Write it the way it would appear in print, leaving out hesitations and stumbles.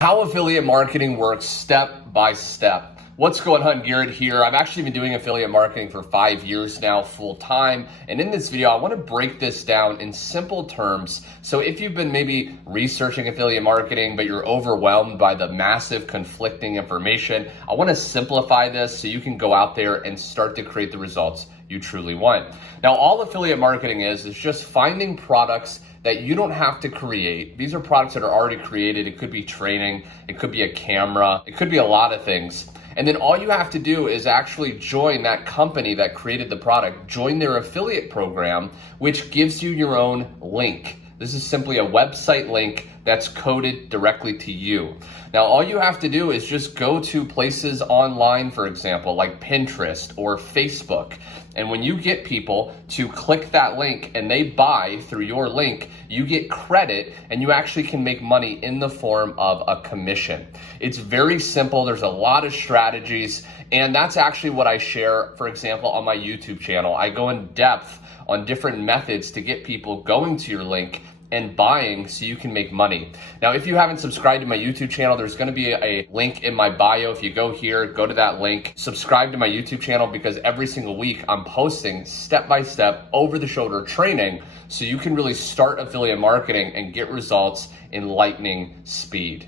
How affiliate marketing works step by step. What's going on? Garrett here. I've actually been doing affiliate marketing for 5 years now, full time. And in this video, I want to break this down in simple terms. So if you've been maybe researching affiliate marketing, but you're overwhelmed by the massive conflicting information, I want to simplify this so you can go out there and start to create the results you truly want. Now, all affiliate marketing is just finding products that you don't have to create. These are products that are already created. It could be training, it could be a camera, it could be a lot of things. And then all you have to do is actually join that company that created the product, join their affiliate program, which gives you your own link. This is simply a website link that's coded directly to you. Now, all you have to do is just go to places online, for example, like Pinterest or Facebook. And when you get people to click that link and they buy through your link, you get credit and you actually can make money in the form of a commission. It's very simple. There's a lot of strategies, and that's actually what I share, for example, on my YouTube channel. I go in depth on different methods to get people going to your link and buying so you can make money. Now, if you haven't subscribed to my YouTube channel, there's gonna be a link in my bio. If you go here, go to that link, subscribe to my YouTube channel, because every single week I'm posting step-by-step over-the-shoulder training so you can really start affiliate marketing and get results in lightning speed.